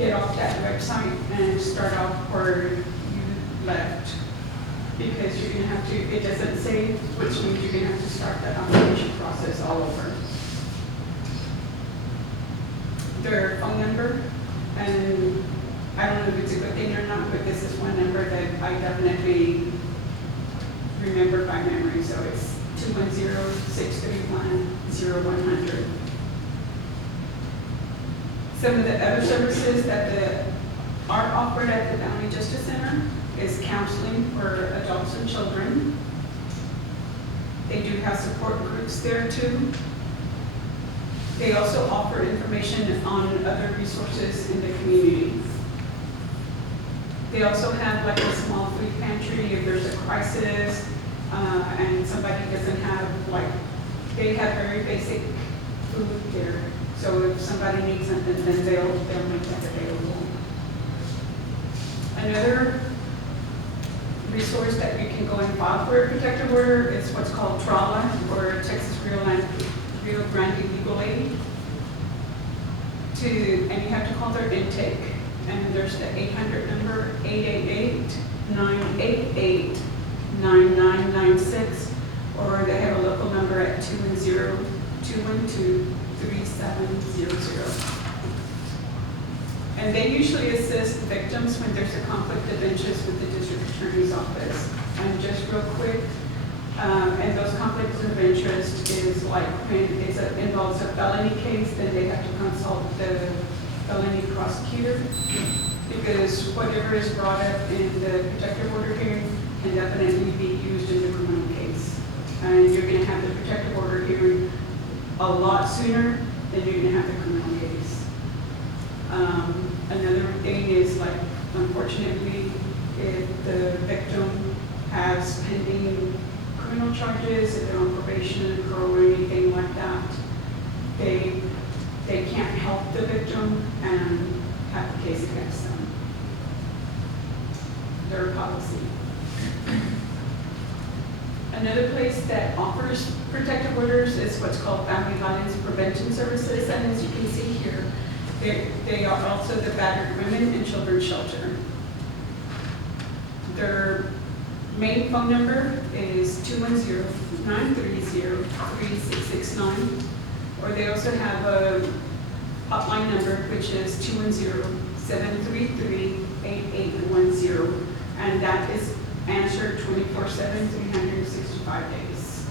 get off that website and start off where you left. Because you're gonna have to, it doesn't save, which means you're gonna have to start that application process all over. Their phone number, and I don't know if it's a good thing or not, but this is one number that I definitely remember by memory, so it's 210-631-0100. Some of the other services that are offered at the Family Justice Center is counseling for adults and children. They do have support groups there too. They also offer information on other resources in the community. They also have like a small food pantry if there's a crisis and somebody doesn't have, like, they have very basic food there. So if somebody needs something, then they'll make that available. Another resource that you can go and file for a protective order is what's called TRALA, or Texas Rio Grande Legal Aid. And you have to call their intake. And there's the 800 number, 888-988-9996, or they have a local number at 210-212-3700. And they usually assist victims when there's a conflict of interest with the district attorney's office. And just real quick, and those conflicts of interest is like when it involves a felony case, then they have to consult the felony prosecutor, because whatever is brought up in the protective order hearing can definitely be used in the criminal case. And you're going to have the protective order hearing a lot sooner than you're going to have the criminal case. Another thing is, like, unfortunately, if the victim has pending criminal charges, if they're on probation or anything like that, they can't help the victim and have a case against them. Their policy. Another place that offers protective orders is what's called Family Violence Prevention Services, and as you can see here, they are also the Battered Women and Children's Shelter. Their main phone number is 210-930-3669, or they also have a hotline number, which is 210-733-8810, and that is answered 24/7, 365 days.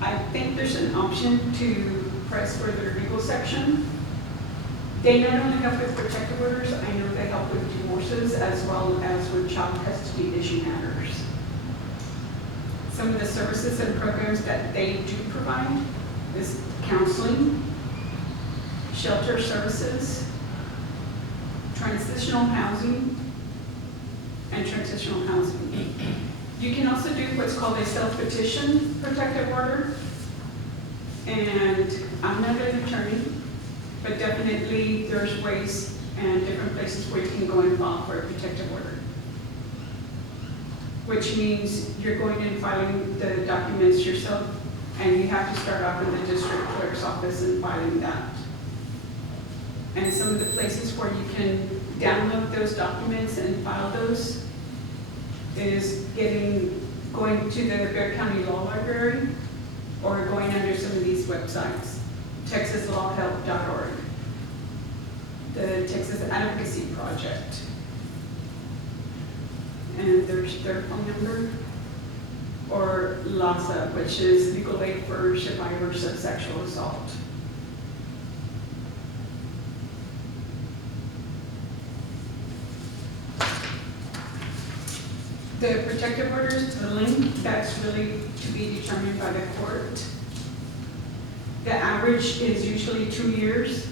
I think there's an option to press for their legal section. They not only help with protective orders, I know they help with divorces as well as with child custody issue matters. Some of the services and programs that they do provide is counseling, shelter services, transitional housing, and transitional housing. You can also do what's called a self-petition protective order. And I'm not an attorney, but definitely there's ways and different places where you can go and file for a protective order. Which means you're going and filing the documents yourself, and you have to start off in the district clerk's office and filing that. And some of the places where you can download those documents and file those is going to the Bexar County Law Library, or going under some of these websites, texaslawhelp.org, the Texas Advocacy Project, and there's their phone number, or LASA, which is Legal Aid for Survivors of Sexual Assault. The protective orders, the length, that's really to be determined by the court. The average is usually 2 years.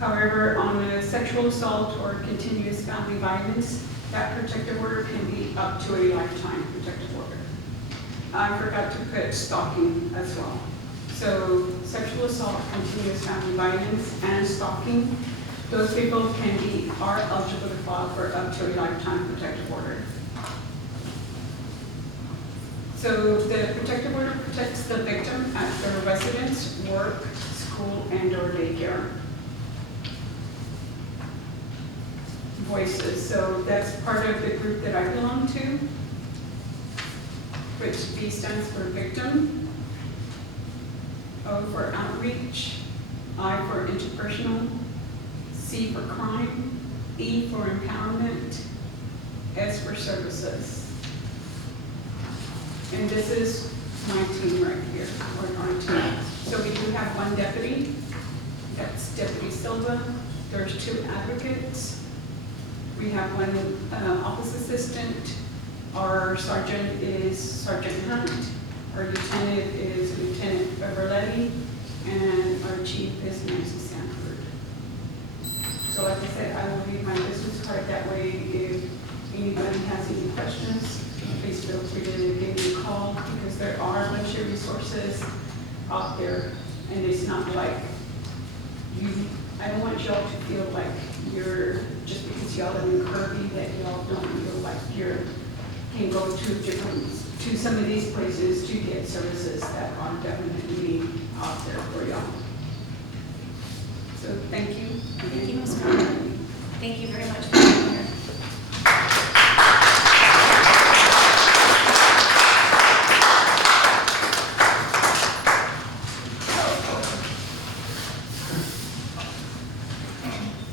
However, on a sexual assault or continuous family violence, that protective order can be up to a lifetime protective order. I forgot to put stalking as well. So sexual assault, continuous family violence, and stalking, those people are eligible to file for up to a lifetime protective order. So the protective order protects the victim at their residence, work, school, school and or daycare. Voices, so that's part of the group that I belong to, which V stands for victim, O for outreach, I for interpersonal, C for crime, E for empowerment, S for services. And this is my team right here, or our team. So we do have one deputy, that's Deputy Silva. There's 2 advocates. We have one office assistant. Our sergeant is Sergeant Hunt. Our lieutenant is Lieutenant Beverletti. And our chief is Nancy Sanford. So like I said, I will leave my business card that way. If anybody has any questions, please feel free to give me a call, because there are a bunch of resources out there, and it's not like I don't want y'all to feel like you're, just because y'all live in Kirby, that y'all don't feel like you can go to some of these places to get services that are definitely out there for y'all. So thank you. Thank you, Ms. Brown. Thank you very much for being here.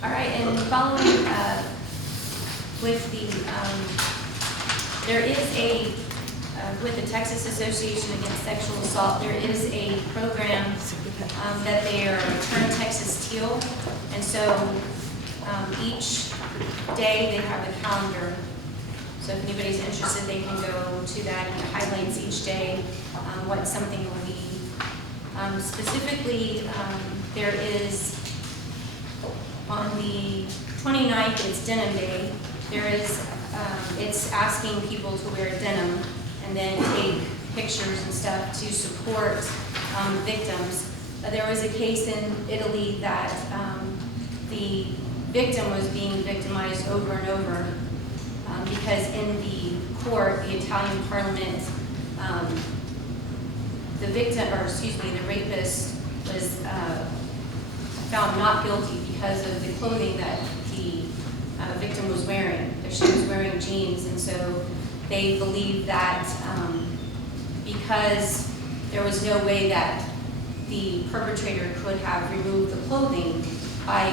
All right, and following with the, there is a, with the Texas Association Against Sexual Assault, there is a program that they are Turn Texas Teal. And so each day they have a calendar. So if anybody's interested, they can go to that, and it highlights each day what something will be. Specifically, there is, on the 29th, it's Denim Day. There is, it's asking people to wear denim and then take pictures and stuff to support victims. There was a case in Italy that the victim was being victimized over and over because in the court, the Italian parliament, the victim, or excuse me, the rapist was found not guilty because of the clothing that the victim was wearing. She was wearing jeans, and so they believe that because there was no way that the perpetrator could have removed the clothing by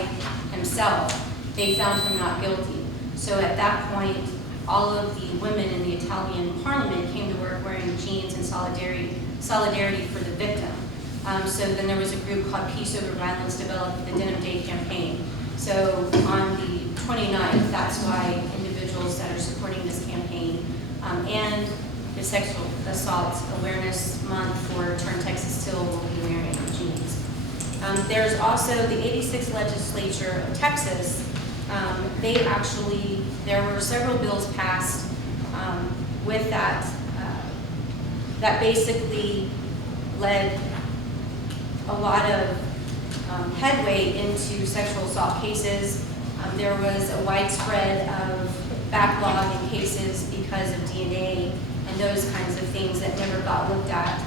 himself, they found him not guilty. So at that point, all of the women in the Italian parliament came to work wearing jeans in solidarity for the victim. So then there was a group called Peace Over Violence developed the Denim Day campaign. So on the 29th, that's why individuals that are supporting this campaign and the Sexual Assault Awareness Month for Turn Texas Teal will be wearing jeans. There's also the 86th Legislature of Texas. They actually, there were several bills passed with that, that basically led a lot of headway into sexual assault cases. There was a widespread of backlog in cases because of DNA and those kinds of things that never got looked at.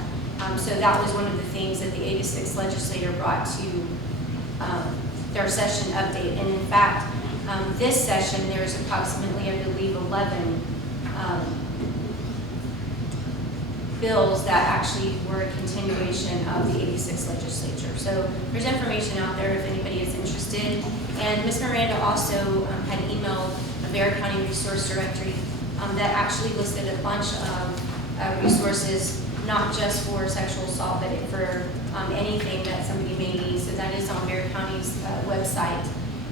So that was one of the things that the 86th legislature brought to their session update. And in fact, this session, there's approximately, I believe, 11 bills that actually were a continuation of the 86th legislature. So there's information out there if anybody is interested. And Ms. Miranda also had emailed the Bexar County Resource Directory that actually listed a bunch of resources, not just for sexual assault, but for anything that somebody may need. So that is on Bexar County's website.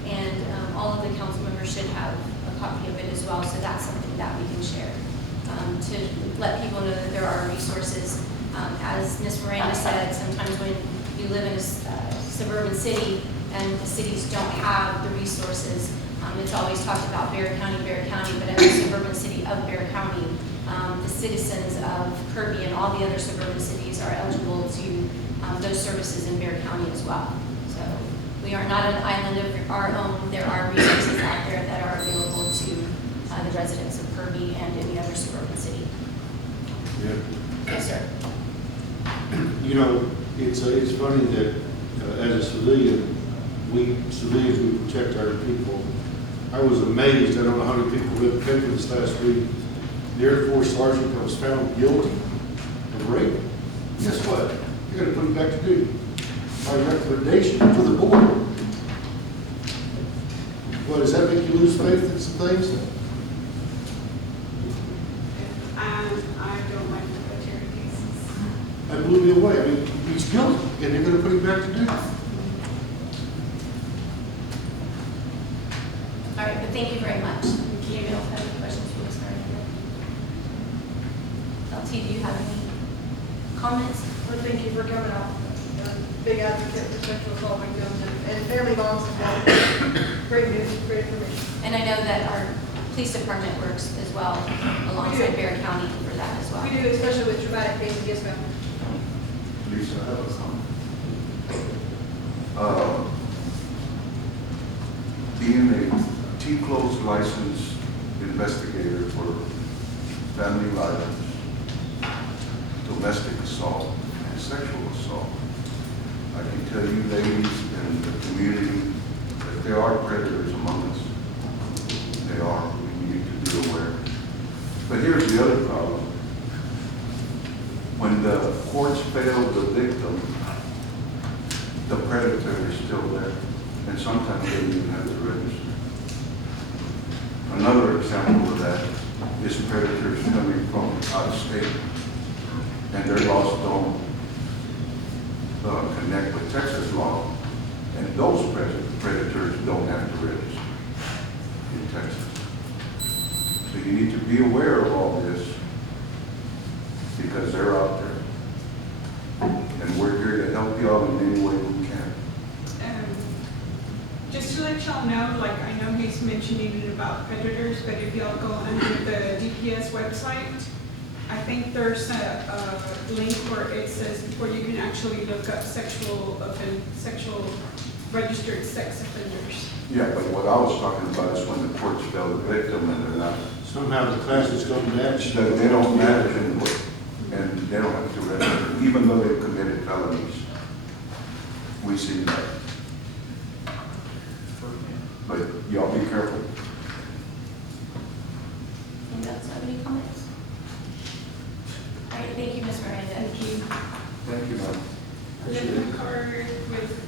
And all of the council members should have a copy of it as well. So that's something that we can share to let people know that there are resources. As Ms. Miranda said, sometimes when you live in a suburban city and the cities don't have the resources, it's always talked about Bexar County, but as a suburban city of Bexar County, the citizens of Kirby and all the other suburban cities are eligible to those services in Bexar County as well. So we are not an island of our own. There are resources out there that are available to the residents of Kirby and any other suburban city. Yeah. Yes, sir. You know, it's funny that as a civilian, civilians, we protect our people. I was amazed, I don't know how many people read the paper this last week. The Air Force sergeant that was found guilty of rape. Guess what? You're gonna put him back to duty by recommendation to the board. What, does that make you lose faith in some things? I don't like military cases. That blew me away. I mean, he's guilty, and they're gonna put him back to duty. All right, but thank you very much. Anybody else have any questions for Ms. Miranda? LT, do you have any comments? Well, thank you for coming out. Big advocate for sexual assault victims and family moms as well. Great news, great information. And I know that our police department works as well alongside Bear County for that as well. We do, especially with traumatic cases, yes, ma'am. Lisa, I have a comment. Being a T-close licensed investigator for family violence, domestic assault, and sexual assault, I can tell you ladies in the community that there are predators among us. They are. We need to be aware. But here's the other problem. When the courts fail the victim, the predator is still there, and sometimes they don't even have to register. Another example of that is predators coming from out of state, and their laws don't connect with Texas law, and those predators don't have to register in Texas. So you need to be aware of all this, because they're out there. And we're here to help y'all in any way we can. Just to let y'all know, like, I know he's mentioning it about predators, but if y'all go under the DPS website, I think there's a link where it says, where you can actually look up sexual registered sex offenders. Yeah, but what I was talking about is when the courts fail the victim and they're not, Somehow the classes don't match. that they don't manage and they don't have to register, even though they've committed felonies. We see that. But y'all be careful. Anybody else have any comments? All right, thank you, Ms. Miranda. Thank you. Thank you, ma'am. Then the card with,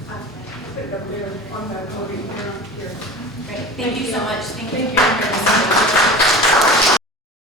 Put it up there on that podium here. Great, thank you so much. Thank you for your service.